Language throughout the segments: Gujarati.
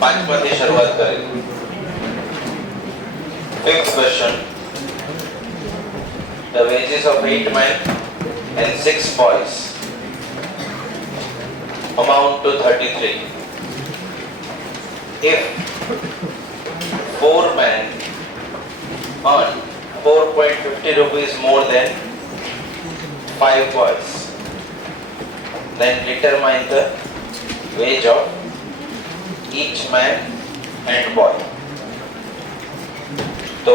પાંચમાંથી શરૂઆત કરી. Fifth question. The wages of 8 men and 6 boys amount to 33. If 4 men earn 4.50 rupees more than 5 boys, then determine the wage of each man and boy. તો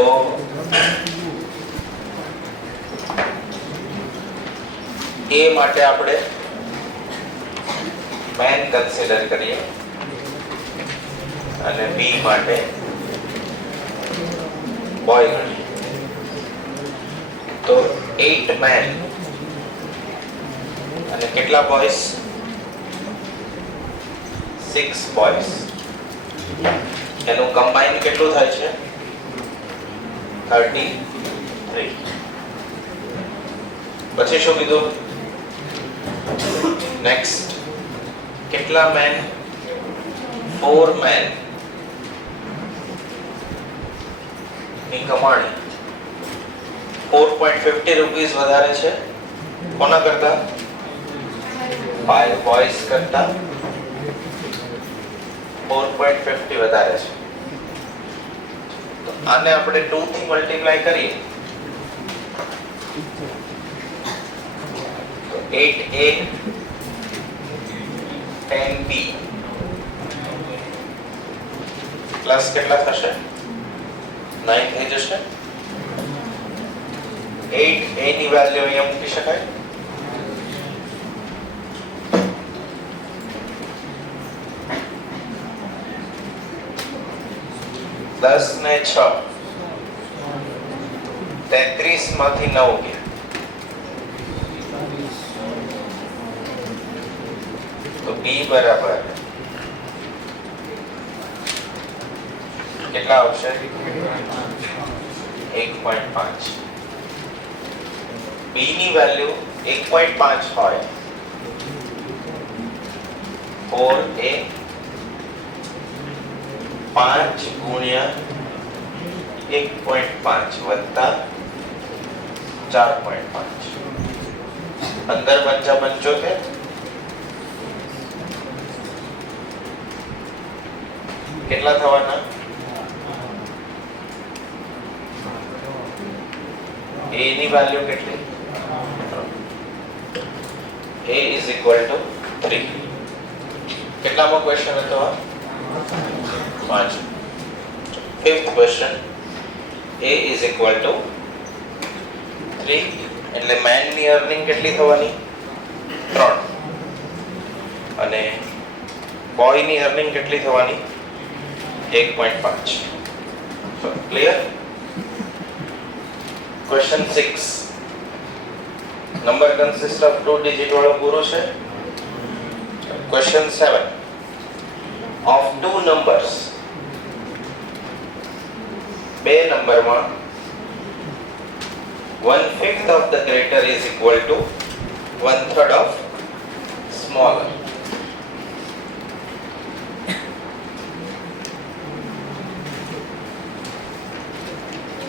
એ માટે આપણે મેન કન્સિડર કરીએ અને બી માટે બોય ગણીએ. તો 8 મેન અને કેટલા બોયસ? 6 બોયસ. એનું કમ્બાઈન કેટલું થાય છે? 33. પછી શું કીધું? નેક્સ્ટ કેટલા મેન? 4 મેન ની કમાણી 4.50 રૂપીસ વધારે છે કોના કરતા? 5 બોયસ કરતા 4.50 વધારે છે. તો આને આપણે 2 થી મલ્ટીપ્લાય કરીએ તો 8a 10b પ્લસ કેટલા થશે? 9 થઈ જશે. 8a ની વેલ્યુ અહીંયા મૂકી શકાય. 10 ને 6 33 માંથી 9 ગયા તો b બરાબર કેટલા આવશે? 1.5. b ની વેલ્યુ 1.5 હોય 4a 5 ગુણ્યા 1.5 વત્તા 4.5 15 પંચા 75 કેટલા થવાના? a ની વેલ્યુ કેટલી? a is equal to 3. કેટલામો question હતો આ? 5. Fifth question. A is equal to 3 એટલે મેન ની અર્નિંગ કેટલી થવાની? 3 અને બોય ની અર્નિંગ કેટલી થવાની? 1.5. So clear? Question 6. Number consists of 2 digit વાળો પૂરો છે. Question 7. Of 2 numbers, બે નંબરમાં 1/5 of the greater is equal to 1/3 of smaller.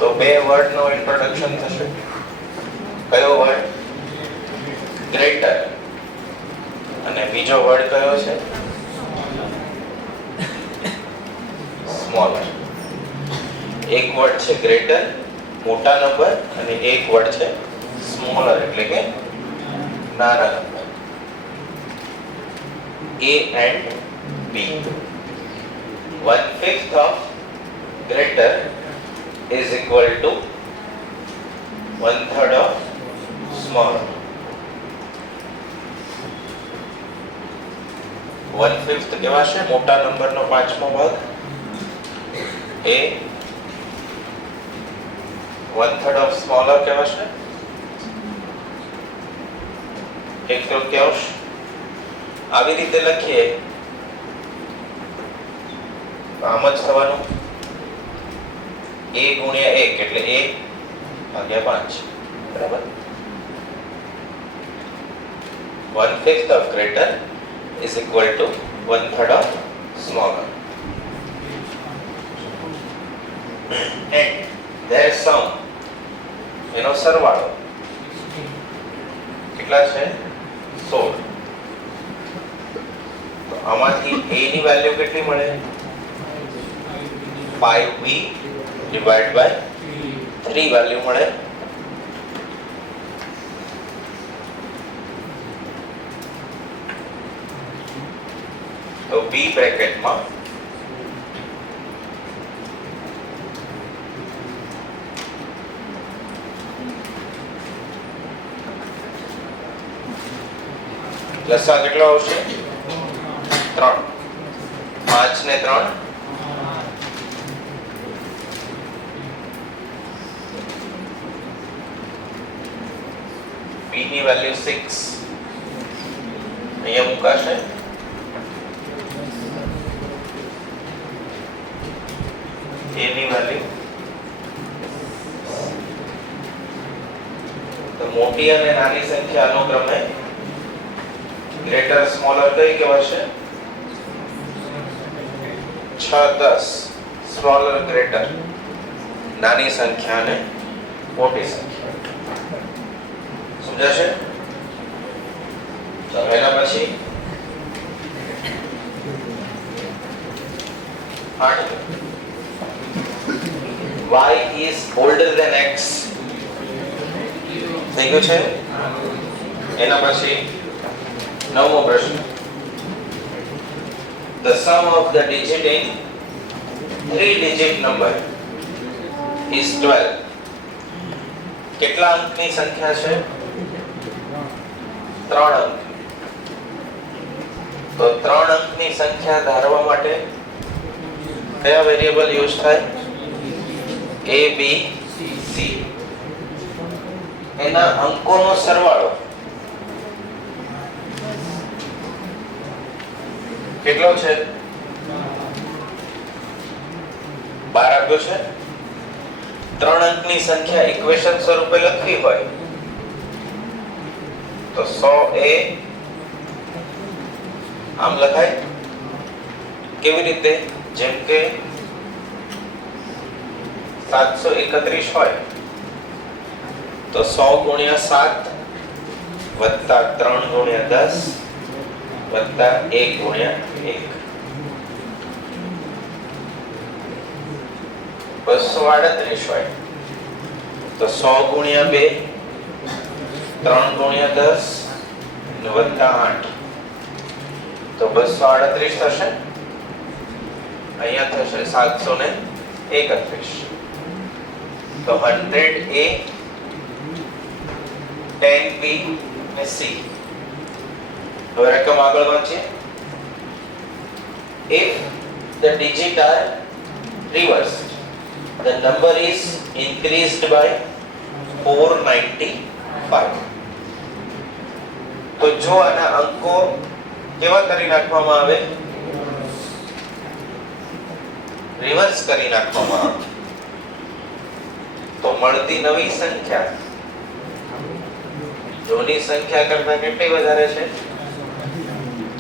તો બે વર્ડ નો ઇન્ટ્રોડક્શન થશે. કયો વર્ડ? ગ્રેટર. અને બીજો વર્ડ કયો છે? સ્મોલર. એક વર્ડ છે ગ્રેટર મોટા નંબર અને એક વર્ડ છે સ્મોલર એટલે કે નાના number. A and B. 1/5 of greater is equal to 1/3 of smaller. 1/5 કેવા છે? મોટા નંબરનો પાંચમો ભાગ. A 1/3 of smaller કેવા છે? એક તૃતીયાંશ. આવી રીતે લખીએ આમ જ થવાનું. a ગુણ્યા 1 એટલે a ભાગ્યા 5 બરાબર. 1/5 of greater is equal to 1/3 of smaller. And their sum એનો સરવાળો કેટલા છે 16. તો આમાંથી a ની વેલ્યુ કેટલી મળે 5b divided by 3 વેલ્યુ મળે. તો b બ્રેકેટમાં લસા કેટલો આવશે 3. 5 ને 3 b ની વેલ્યુ 6 અહીંયા મુકાશે. a ની વેલ્યુ તો મોટી અને નાની સંખ્યા અનુક્રમે ગ્રેટર સ્મોલર કઈ કહેવાશે 6 10 સ્મોલર ગ્રેટર નાની સંખ્યા અને મોટી સંખ્યા. સમજાશે? ચાલો એના પછી 8 y is older than x થઈ ગયું છે. એના પછી 9મો પ્રશ્ન the sum of the digit in 3-digit number is 12. કેટલા અંકની સંખ્યા છે 3 અંક. તો 3 અંકની સંખ્યા ધારવા માટે કયા વેરિયેબલ યુઝ થાય a b c. એના અંકોનો સરવાળો કેટલો છે 12 આપ્યો છે. 3 અંકની સંખ્યા ઇક્વેશન સ્વરૂપે લખવી હોય તો 100a આમ લખાય. કેવી રીતે? જેમ કે 731 હોય તો 100 ગુણ્યા 7 વત્તા 3 ગુણ્યા 10 વત્તા 1 ગુણ્યા 1 238 હોય તો 100 ગુણ્યા 2 3 ગુણ્યા 10 અને વત્તા 8 તો 238 થશે. અહીંયા થશે 731. તો 100a 10b ને c. હવે રકમ આગળ વાંચીએ. if the digit are reversed the number is increased by 495. તો જો આના અંકો કેવા કરી નાખવામાં આવે રિવર્સ કરી નાખવામાં આવે તો મળતી નવી સંખ્યા જૂની સંખ્યા કરતા કેટલી વધારે છે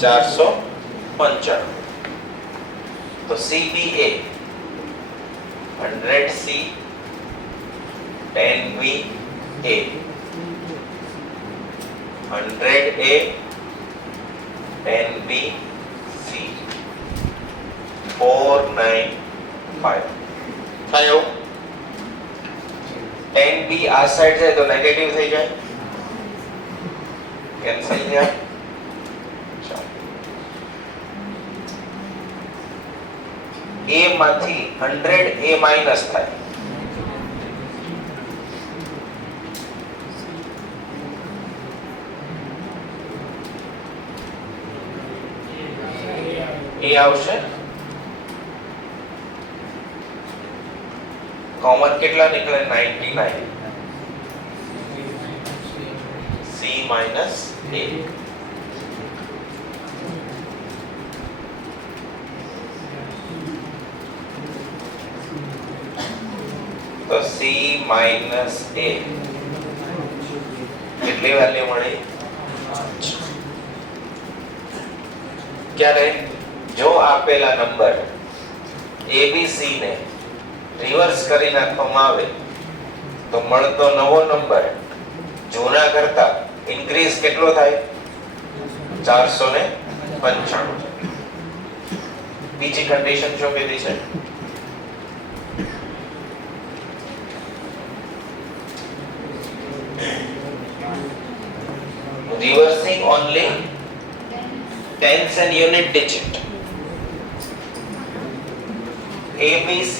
495. તો CBA 100C 10BA 100A 10BC 495 થયો. 10B આ સાઈડ જાય તો નેગેટિવ થઈ જાય કેન્સલ થયા. a માંથી 100a માઈનસ થાય a આવશે. કોમન કેટલા નીકળે 99. c માઈનસ a તો c માઈનસ a કેટલી વેલ્યુ મળી ક્યારે જો આપેલા નંબર ABC ને રિવર્સ કરી નાખવામાં આવે તો મળતો નવો નંબર જૂના કરતા ઇન્ક્રીઝ કેટલો થાય? 495. બીજી કન્ડિશન શું કીધી છે? Reversing only tens and unit digit. ABC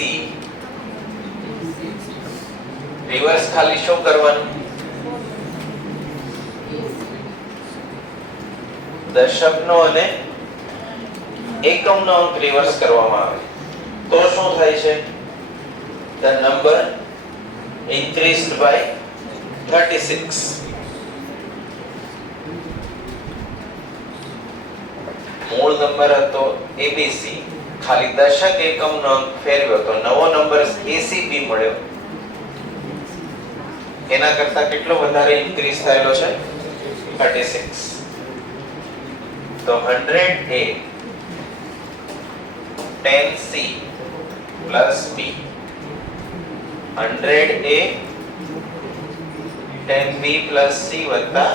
reverse ખાલી શું કરવાનું? દશકનો અને એકમનો અંક રિવર્સ કરવામાં આવે તો શું થાય છે? The number increased by 36. મૂળ નંબર હતો ABC, ખાલી દશક એકમનો અંક ફેરવ્યો તો નવો નંબર ACB મળ્યો. એના કરતા કેટલો વધારે ઇન્ક્રીઝ થયેલો છે? 36. તો 100A 10C plus B, 100A 10B plus C વત્તા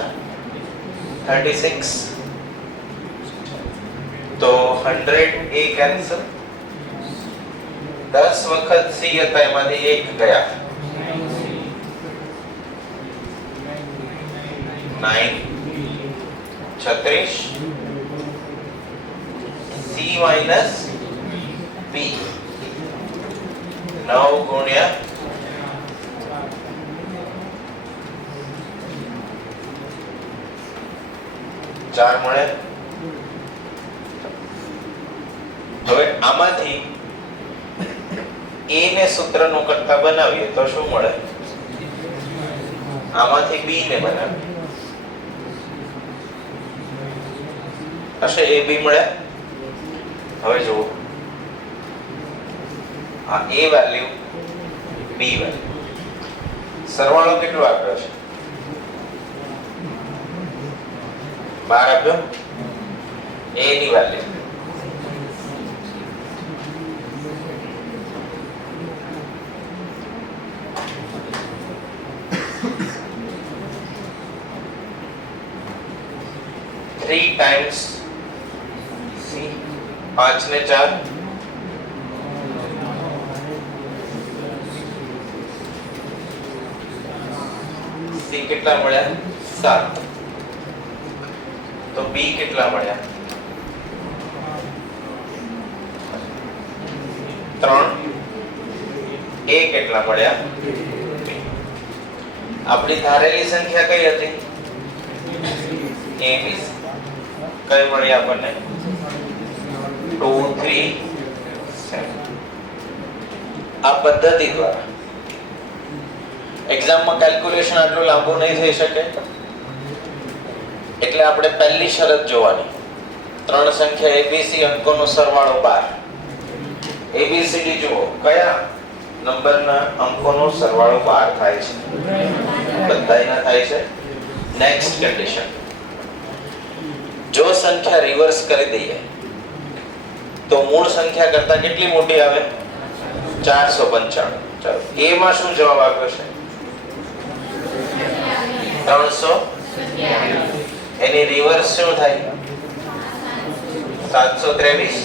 36. તો 100A કેન્સલ. 10 વખત C હતા એમાંથી એક ગયા. 9 36 C minus B 9 ગુણ્યા 4 મળે. હવે આમાંથી A ને સૂત્રનું કરતા બનાવીએ તો શું મળે? આમાંથી B ને બનાવીએ હશે AB મળ્યા. હવે જુઓ આ A વેલ્યુ B વેલ્યુ સરવાળો કેટલો આપ્યો છે? 12 આપ્યો. A ની વેલ્યુ times C 5 ને 4 C કેટલા મળ્યા? 7. તો B કેટલા મળ્યા? 3. A કેટલા મળ્યા? 2. આપણી ધારેલી સંખ્યા કઈ હતી? ABC. કઈ મળી આપણને? 2 3 7. આ પદ્ધતિ દ્વારા એક્ઝામમાં કેલ્ક્યુલેશન આટલું લાંબુ નહીં થઈ શકે એટલે આપણે પહેલી શરત જોવાની. ત્રણ સંખ્યા ABC અંકોનો સરવાળો 12. ABCD જુઓ કયા નંબરના અંકોનો સરવાળો 12 થાય છે? બધાયના થાય છે. નેક્સ્ટ કન્ડિશન, જો સંખ્યા રિવર્સ કરી દઈએ તો મૂળ સંખ્યા કરતા કેટલી મોટી આવે? 495. ચાલો A માં શું જવાબ આપ્યો છે? 300. એની રિવર્સ શું થાય? 723.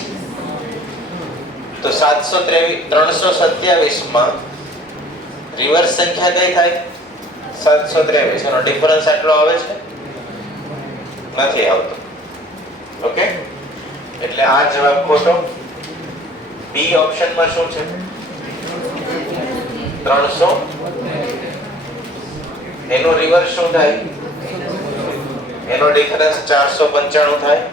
તો 327 માં રિવર્સ સંખ્યા કઈ થાય? 723. એનો ડિફરન્સ આટલો આવે છે? નથી આવતો. ઓકે, એટલે આ જવાબ ખોટો. બી ઓપ્શન માં શું છે? 300. એનો રિવર્સ શું થાય? એનો ડિફરન્સ 495 થાય.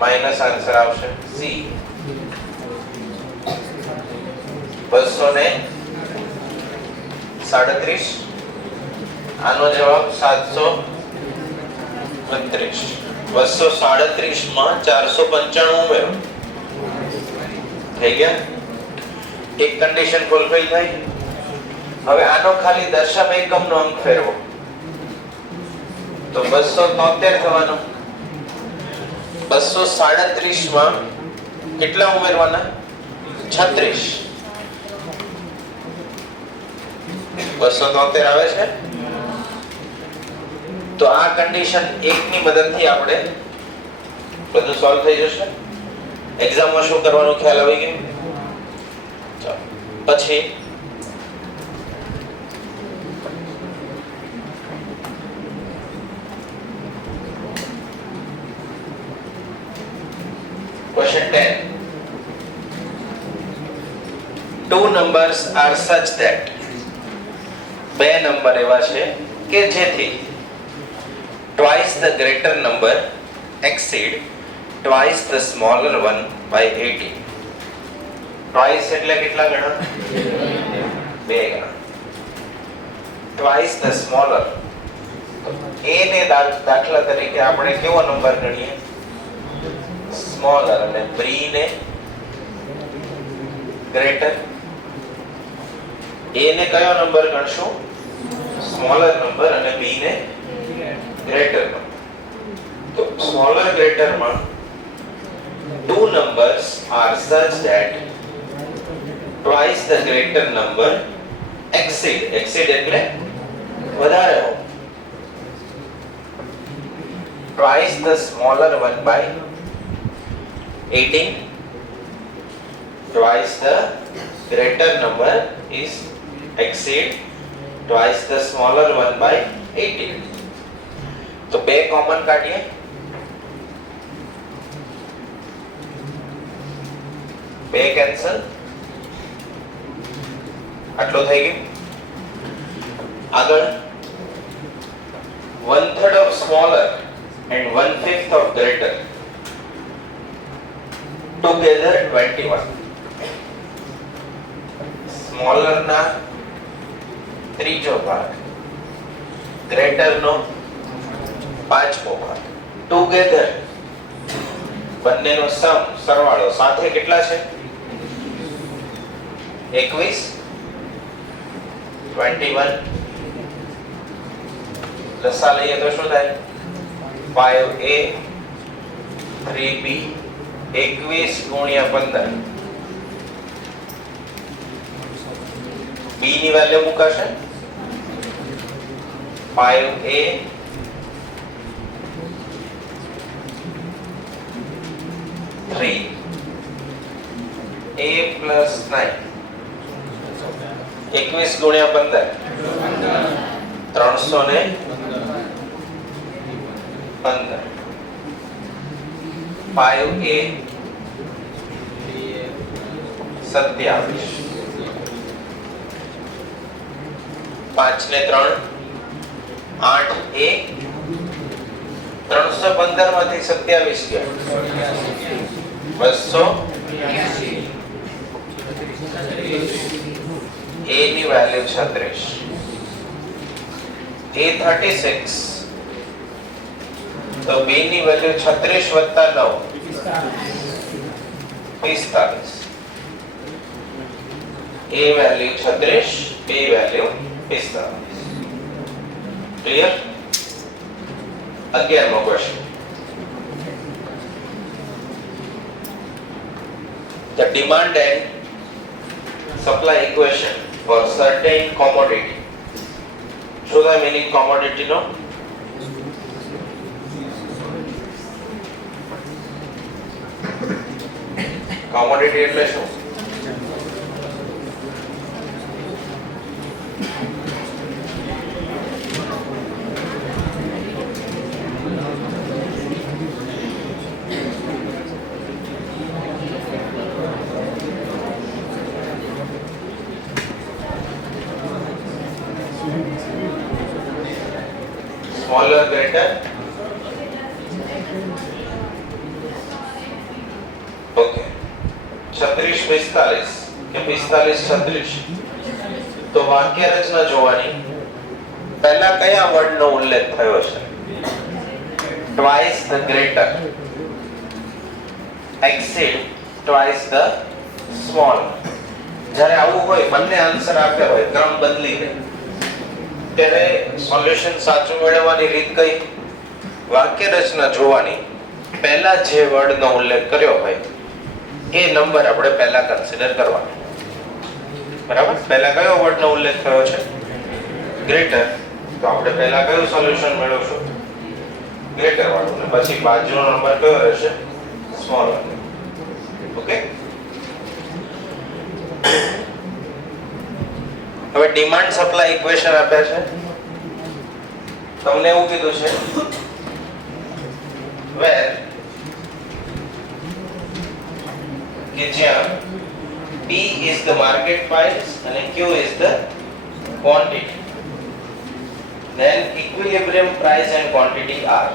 માઈનસ આન્સર આવશે સી 237. આનો જવાબ 732. 237 માં 495 ઉમેરો. થઈ ગયા? એક કન્ડિશન ફૂલફિલ થઈ. હવે આનો ખાલી દશમ એકમનો અંક ફેરવો તો 273 થવાનો. 237 માં કેટલા ઉમેરવાના? 36. 273 આવે છે. તો આ કન્ડિશન 1 ની મદદથી આપણે બધું સોલ્વ થઈ જશે. એક્ઝામમાં શું કરવાનું ખ્યાલ આવી ગયો? ચાલો પછી Question 10. Two numbers are such that બે નંબર એવા છે કે જેથી twice the greater number exceed twice the smaller one by 80. Twice એટલે કેટલા ગણા? બે ગણા. Twice the smaller. a ને દાખલા તરીકે આપણે કેવો નંબર ગણીએ? સ્મોલર. અને b ને ગ્રેટર. a ને કયો નંબર ગણશું? Smaller number. અને b ને ગ્રેટર. તો સ્મોલર ગ્રેટર માં two numbers are such that twice the greater number exceed એટલે વધારે હોય, twice the smaller one by 18. Twice the greater number is exceed twice the smaller one by 18. તો બે કોમન કાઢીએ. બે કેન્સલ. આટલો થઈ ગયો. આગળ 1/3 of smaller and 1/5 of greater together 21. Smaller ના ત્રીજો ભાગ, ગ્રેટર નો પાંચમો ભાગ, ટુગેધર બંનેનો સમ સરવાળો સાથે કેટલા છે? 21. 21 લસા લઈએ તો શું થાય? 5a 3b 21 ગુણ્યા 15. b ની વેલ્યુ મુકાશે 5a 3 a plus 9 21 ગુણ્યા 15 315 5a 27 5 ને 3 8 a 315 માંથી 27 ગયા 280. a ની વેલ્યુ 36. a 36. તો b ની વેલ્યુ 36 વત્તા 9 45. a value 36, b value 45. Clear? 11મો question. The demand and supply equation for certain commodity. Show the meaning commodity no? Commodity એટલે શું? Smaller, greater? Okay. 36 45 કે 45 36. તો વાક્ય રચના જોવાની. પહેલા કયા વર્ડનો ઉલ્લેખ થયો છે? Twice the greater. Exceed twice the smaller. જ્યારે આવું હોય, બંને આન્સર આપ્યા હોય, ક્રમ બદલીને, ત્યારે સોલ્યુશન સાચું મેળવવાની રીત કઈ? વાક્ય રચના જોવાની પહેલા જે વર્ડનો ઉલ્લેખ કર્યો હોય એ નંબર આપણે પહેલા કન્સિડર કરવાનો. બરાબર? પહેલા કયો વર્ડનો ઉલ્લેખ થયો છે? ગ્રેટર. તો આપણે પહેલા કયું સોલ્યુશન મેળવશું? ગ્રેટર વાળું. અને પછી બાજુનો નંબર કયો રહેશે? સ્મોલર. ઓકે? હવે ડિમાન્ડ સપ્લાય ઇક્વેશન આપ્યા છે. તમને એવું કીધું છે where કે જ્યાં P is the market price અને Q is the quantity, then equilibrium price and quantity are.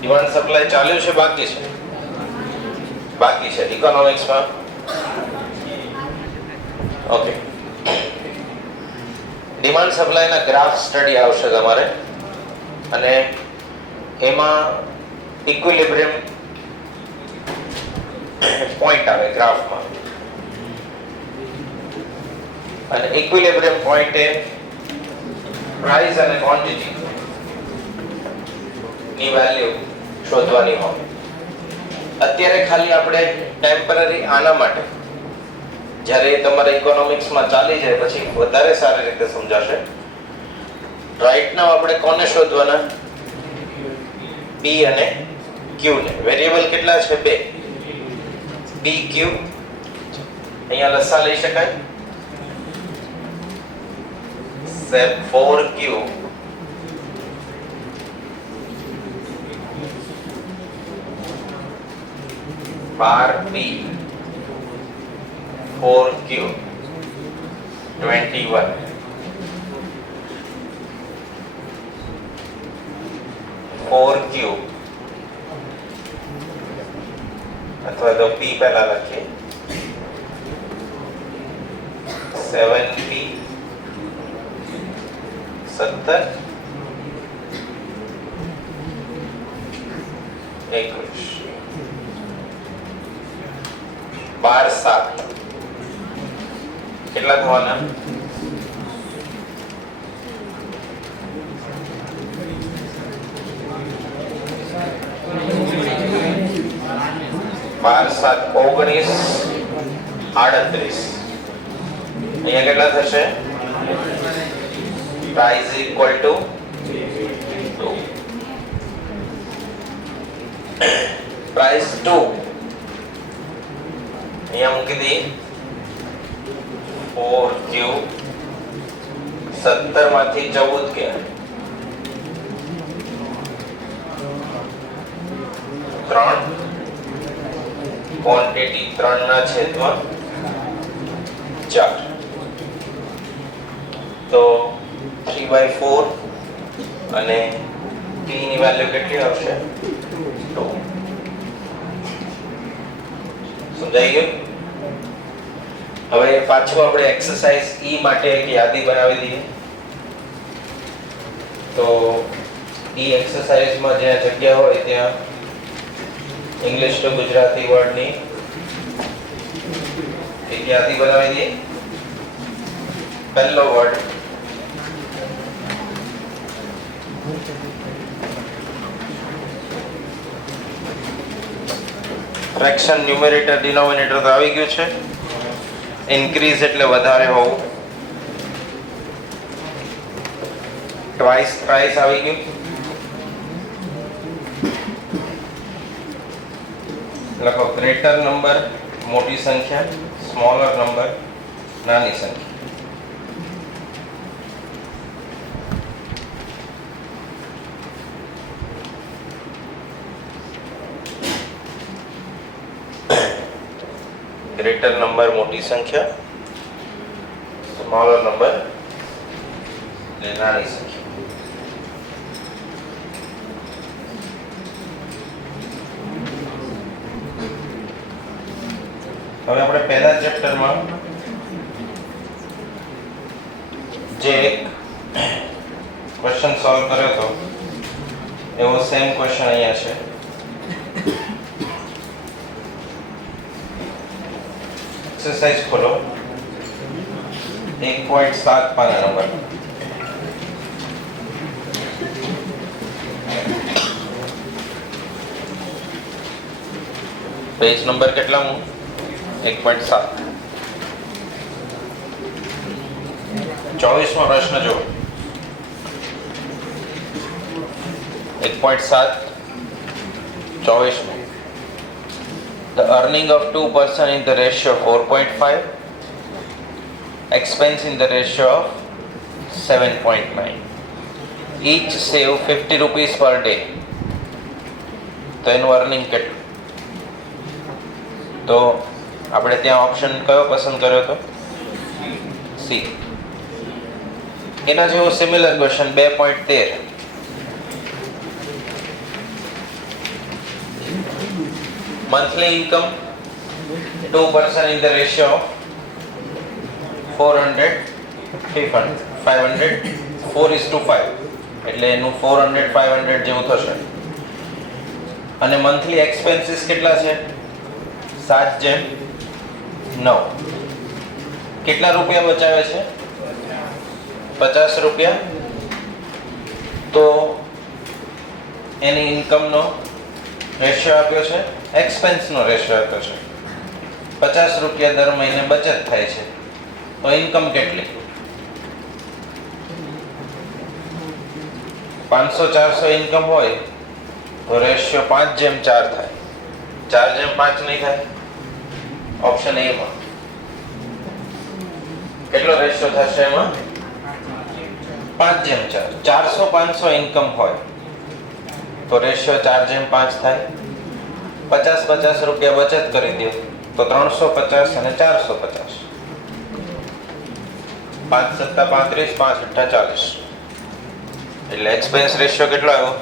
Demand supply ચાલ્યું છે બાકી છે? બાકી છે ઇકોનોમિક્સમાં. ઓકે, ડિમાન્ડ સપ્લાયના ગ્રાફ સ્ટડી આવશે તમારે અને એમાં ઇક્વિલિબ્રિયમ પોઈન્ટ આવે ગ્રાફમાં અને ઇક્વિલિબ્રિયમ પોઈન્ટ એ પ્રાઇસ અને ક્વોન્ટિટી ની વેલ્યુ શોધવાની હોય. અત્યારે ખાલી આપણે ટેમ્પરરી આના માટે, જ્યારે તમારે ઇકોનોમિક્સમાં ચાલી જાય પછી વધારે સારી રીતે સમજાશે. રાઈટ નાઉ આપણે કોને શોધવાના? P અને Q ને. વેરિયેબલ કેટલા છે? બે. P Q. અહીંયા લસા લઈ શકાય. 4Q બાર P 4Q 21 4Q અથવા તો P પહેલા લખીએ 7P 17 21 12 7 કેટલા થવાના? 12 7 19 38. અહીંયા કેટલા થશે? price equal to 2. price 2 અહીંયા મૂકી દઈએ. 4Q 17 માંથી 14 ગયા 3 ક્વોન્ટિટી 3 ના છેદમાં 4 તો 3/4 અને P ની વેલ્યુ કેટલી આવશે? 2. સમજાઈ ગયું? હવે પાછું આપણે એક્સરસાઇઝ E માટે એક યાદી બનાવી દઈએ. તો E એક્સરસાઇઝમાં જ્યાં જગ્યા હોય ત્યાં ઇંગ્લિશ ટુ ગુજરાતી વર્ડની એક યાદી બનાવી દઈએ. પહેલો વર્ડ ફ્રેક્શન, ન્યુમેરેટર, ડિનોમિનેટર તો આવી ગયું છે. ઇન્ક્રીઝ એટલે વધારે હોવું. ટ્વાઇસ પ્રાઇસ આવી ગયું. લખો ગ્રેટર નંબર મોટી સંખ્યા, સ્મોલર નંબર નાની સંખ્યા. ગ્રેટર નંબર મોટી સંખ્યા, સ્મોલર નંબર નાની સંખ્યા. હવે આપણે પહેલા ચેપ્ટરમાં જે ક્વેશ્ચન સોલ્વ કર્યો હતો એવો સેમ ક્વેશ્ચન અહીંયા છે. एक्सरसाइज खोलो 1.7 पाना नंबर. પેજ નંબર કેટલામું? 1.7. 24મો પ્રશ્ન જો 1.7 24મો. The earning of two person in the ratio 4.5, expense in the ratio of 7.9. Each save 50 rupees per day. તો એનું અર્નિંગ કેટલું? તો આપણે ત્યાં ઓપ્શન કયો પસંદ કર્યો હતો? સી. એના જેવો similar question 2.13. monthly income two person in the ratio of 400 500 4:5 એટલે એનું 400 500 જેવું થશે. અને મંથલી એક્સપેન્સીસ કેટલા છે? 7/9. કેટલા રૂપિયા બચાવે છે? 50 રૂપિયા. તો એની ઇન્કમનો રેશિયો આપ્યો છે, એક્સપેન્સનો રેશિયો આપ્યો છે. 50 રૂપિયા દર મહિને બચત થાય છે, તો ઇન્કમ કેટલી? 500-400 ઇન્કમ હોય તો રેશિયો 5/4 થાય. 4/5 નહીં થાય. ઓપ્શન એ માં કેટલો રેશિયો થશે? એમાં 5/4. 400-500 ઇન્કમ હોય તો રેશિયો 4/5 થાય. 50 રૂપિયા બચત કરી દો તો 350 અને 450. 5 × 7 = 35, 5 × 8 = 40. એટલે એક્સપેન્સ રેશિયો કેટલો આવ્યો?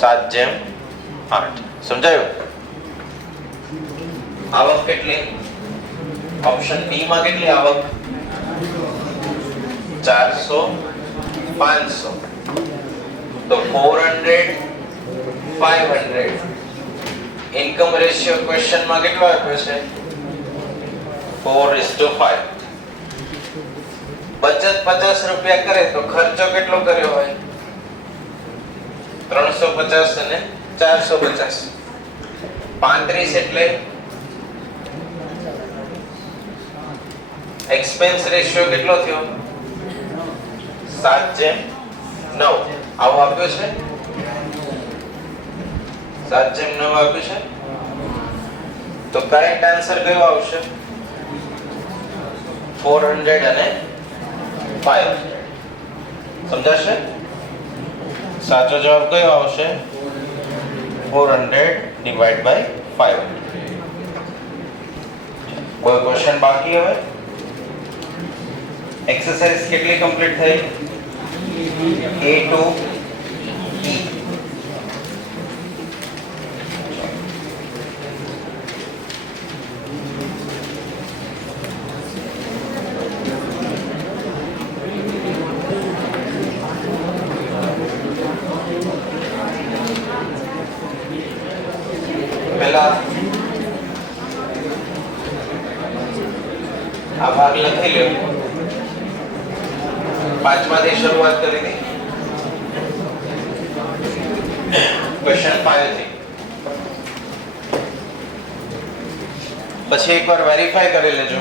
7/8. સમજાયું? આવક કેટલી? ઓપ્શન બી માં કેટલી આવક? 400 500. તો 400 500. ઇન્કમ રેશિયો ક્વેશ્ચન માં કેટલો આપ્યો છે? 4:5. બચત 50 રૂપિયા કરે તો ખર્ચો કેટલો કર્યો હોય? 350 અને 450. 35 એટલે એક્સપેન્સ રેશિયો કેટલો થયો? 7/9. આવું આપ્યો છે? 7/9 આપ્યું છે. તો કરેક્ટ આન્સર કયો આવશે? 400 અને 500. સમજાશે? સાચો જવાબ કયો આવશે? 400 / 500. કોઈ ક્વેશ્ચન બાકી હવે? એક્સરસાઇઝ કેટલી કમ્પ્લીટ થઈ? A to E. પહેલા આ ભાગ લખી લો. 5માંથી શરૂઆત કરી હતી. ક્વેશ્ચન 5 થી પછી એકવાર વેરીફાઈ કરી લેજો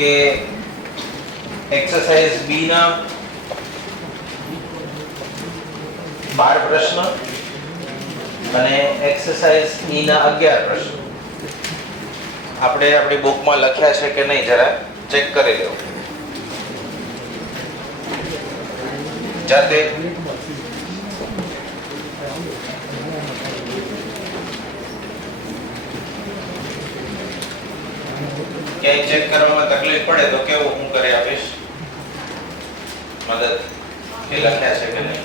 કે એક્સરસાઇઝ બી ના 12 પ્રશ્ન અને એક્સરસાઇઝ ઈ ના 11 પ્રશ્ન આપણે આપણી બુકમાં લખ્યા છે કે નહીં જરા ચેક કરી લેવું. જાતે ક્યાંય ચેક કરવામાં તકલીફ પડે તો કેવું હું કરી આપીશ મદદ કે લખ્યા છે કે નહીં.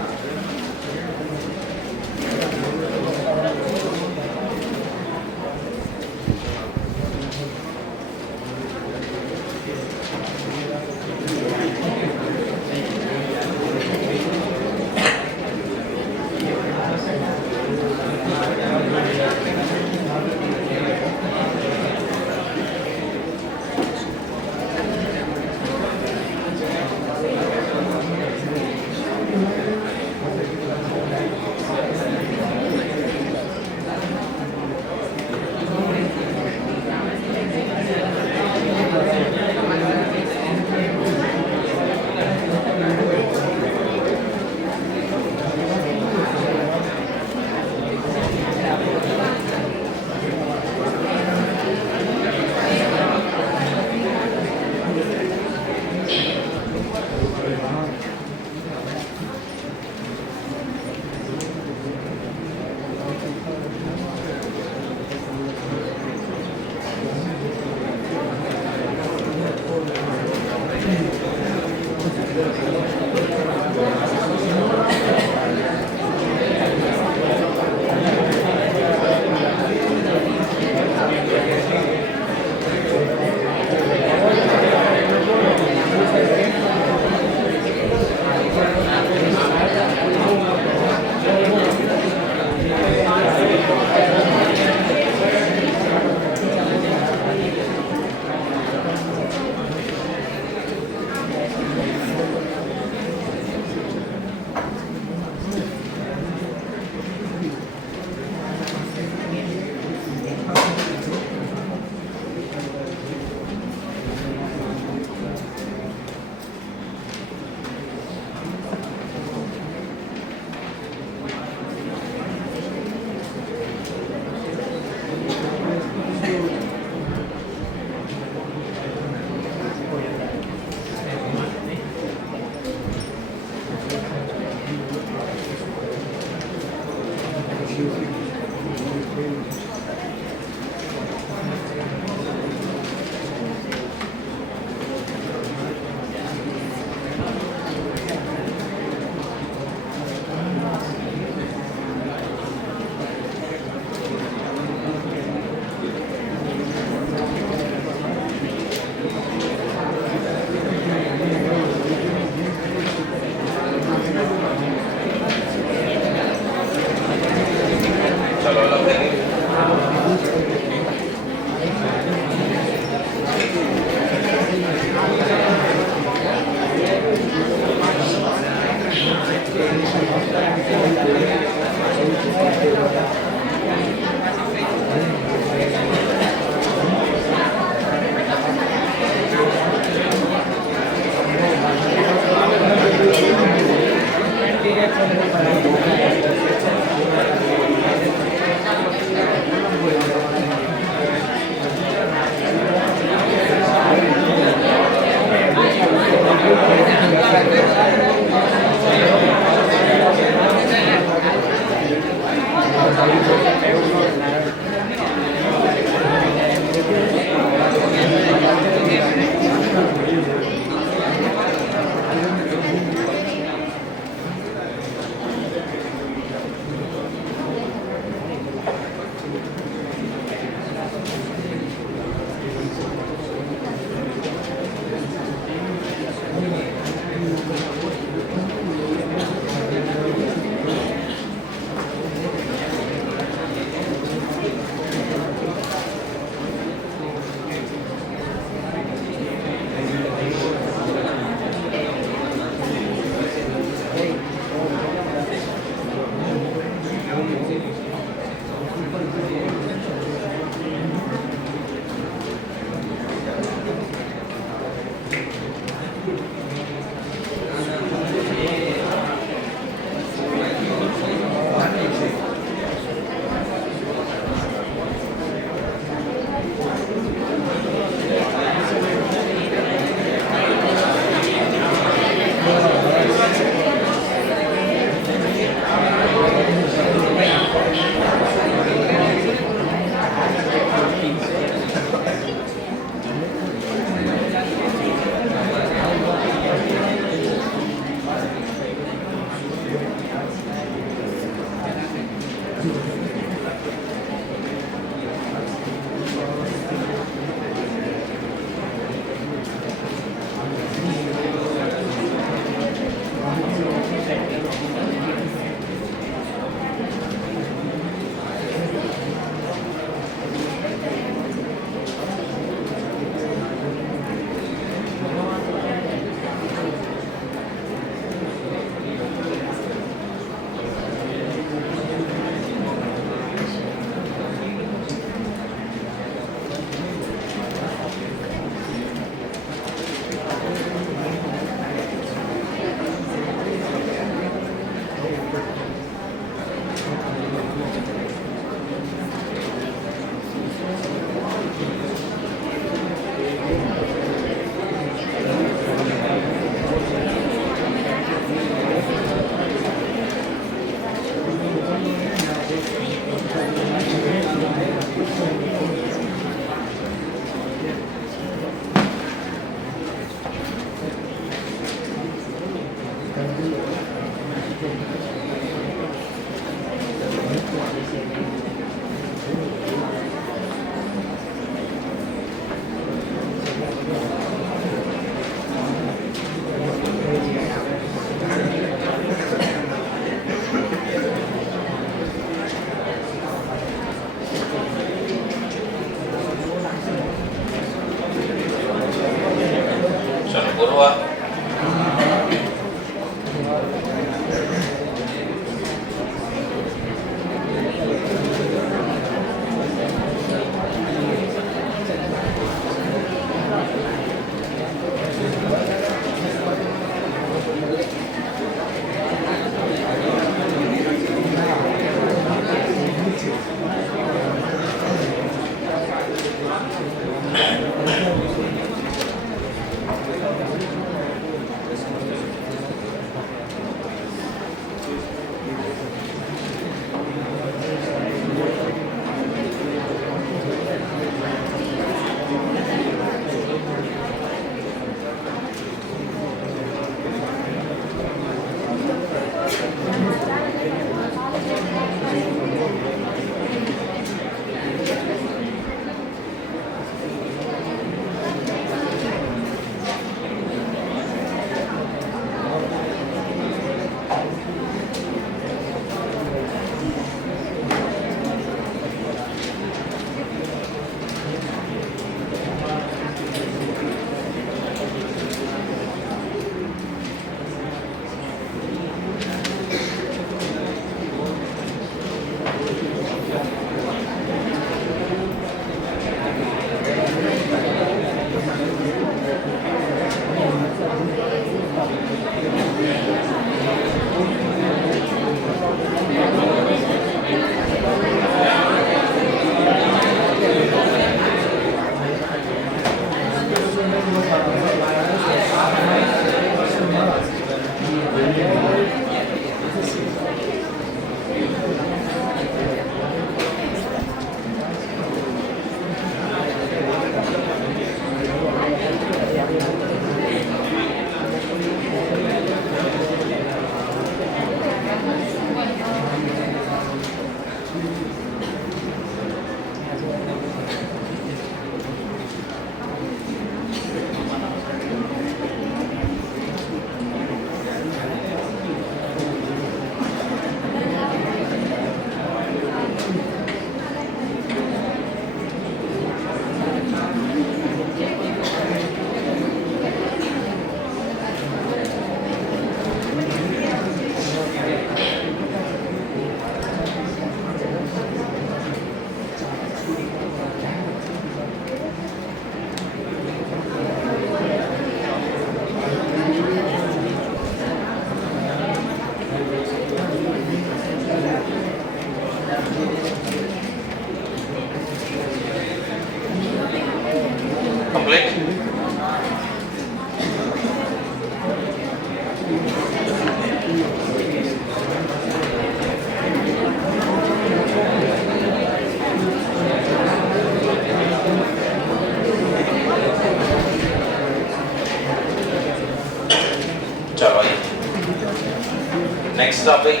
નેક્સ્ટ ટોપિક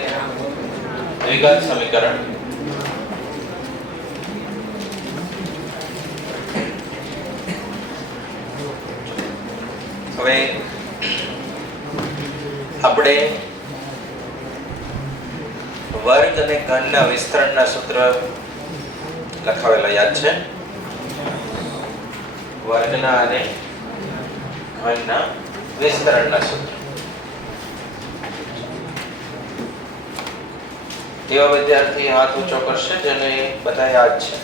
દ્વિઘાત સમીકરણ. હવે આપણે વર્ગ અને ઘનના વિસ્તરણના સૂત્ર લખાવેલા યાદ છે? વર્ગના અને ઘનના વિસ્તરણના સૂત્ર. એવા વિદ્યાર્થી હાથ ઊંચો કરશે જેને બધા યાદ છે.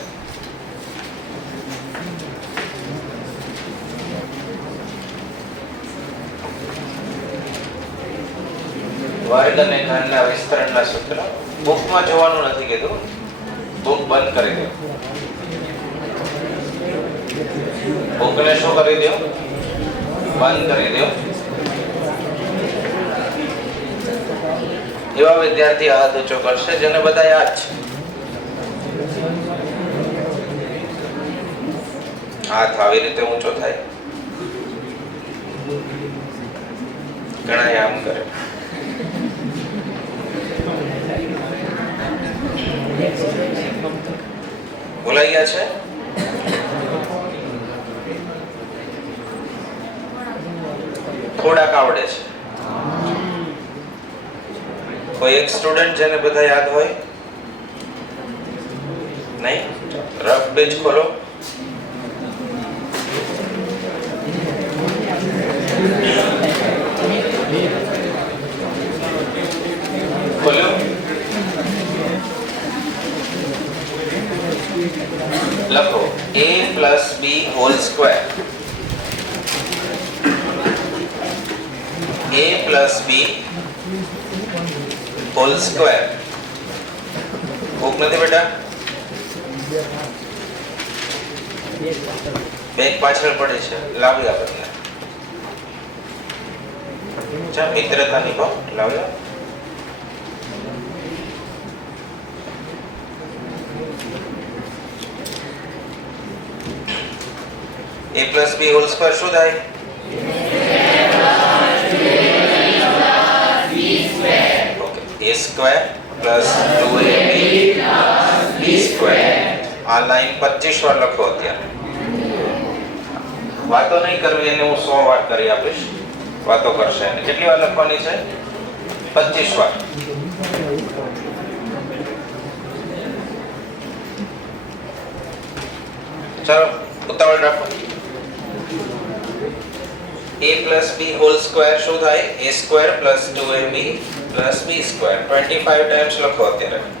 વર્ગ અને ઘનના વિસ્તરણના સૂત્ર બુકમાં જોવાનું નથી કીધું, બુક બંધ કરી દો. બુકને શું કરી દો? બંધ કરી દો. એવા વિદ્યાર્થી હાથ ઊંચો કરશે જેને બધા યાદ છે. હાથ આવી રીતે ઊંચો થાય. ઘણા આમ કરે. ભૂલાઈ ગયા છે? થોડાક આવડે છે. કોઈ એક સ્ટુડન્ટ જેને બધા યાદ હોય? નહીં? રફ પેજ ખોલો. ખોલ્યો? લખો a plus b whole square. a plus b whole square. ભૂખ નથી બેટા? બેગ પાછળ પડે છે, લાવી આપણને. ચા મિત્રતા નિભાવ, લાવ્યો. a plus b whole square શું થાય? a square plus 2ab plus b square. આ લાઈન 25 વાર લખો. અત્યારે વાતો નહીં કરવી, એને હું 100 વાર કરી આપીશ. વાતો કરશે. અને કેટલી વાર લખવાની છે? 25 વાર. ચાલો ઉતાવળ રાખો. a plus b whole square શું થાય? a square plus 2ab plus b square. 25 times લખો અત્યારે.